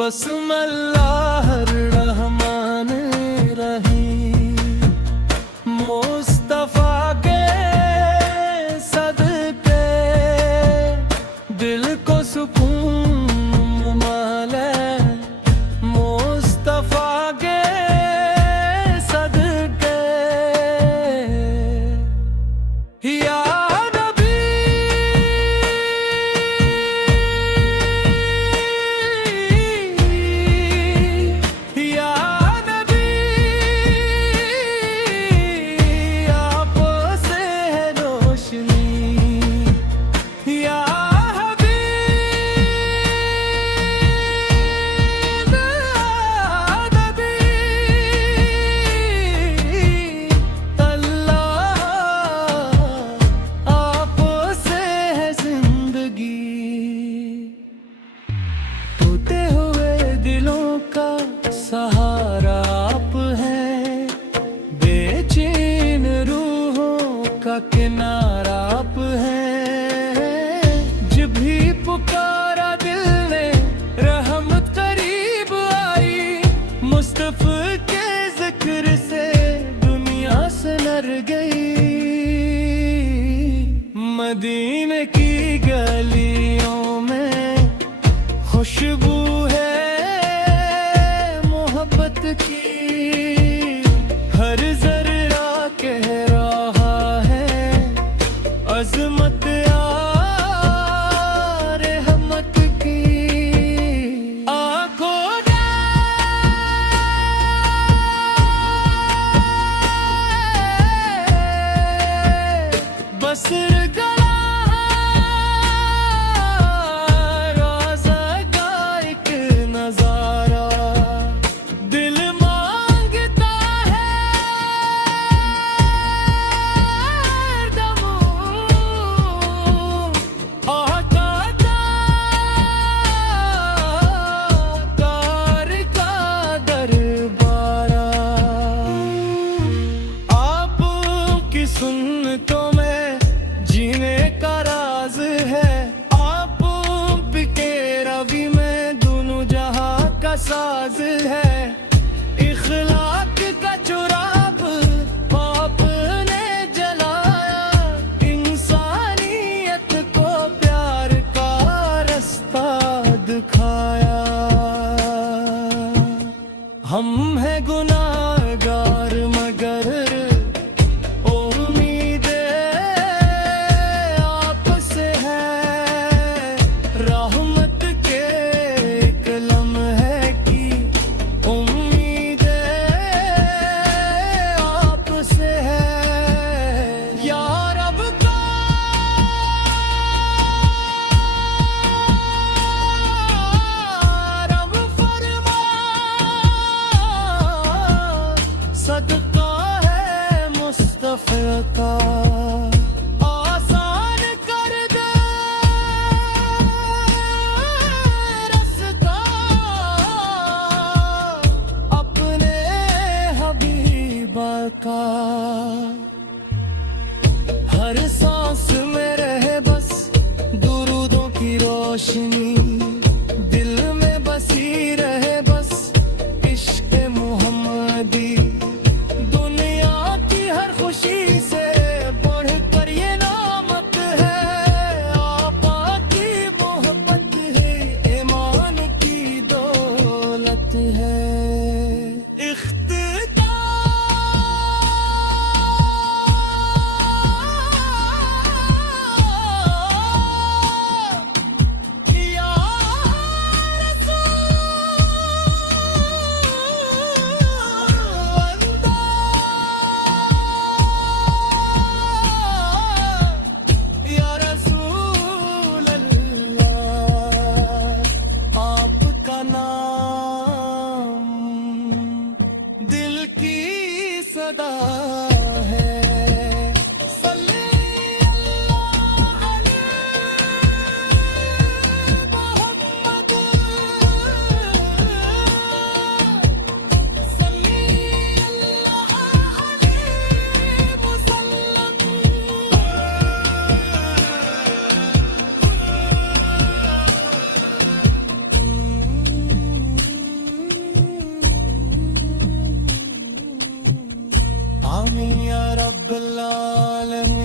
बसमिल्लाहिर्रहमानिर्रहीम मुस्तफा के सदके दिल को सुकून माले मुस्तफा के सदके या सहारा आप हैं, बेचैन रूहों का किनारा आप हैं। जब भी पुकारा दिल ने रहमत करीब आई, मुस्तफा के जिक्र से दुनिया सनर गई। मदीने की गलियों में खुशबू है की, हर जर्रा कह रहा है अज़मत रहमत की। आँखों ने बसर गला रोज़ा का एक नज़ारा सुन्नतों में जीने का राज है। आप के रवि में दोनों जहां का साज है। इखलाक का चुराग आपने जलाया, इंसानियत को प्यार का रास्ता दिखाया। हम हैं गुनाहगार मगर सदका है मुस्तफा का, आसान कर दे रास्ता अपने हबीबा का। हर सांस में रहे बस दुरूदों की रोशनी, दिल में बसी रहे बस इश्क़ मुहम्मदी। दुनिया की हर खुशी से आमीन या रब्बल आलमीन।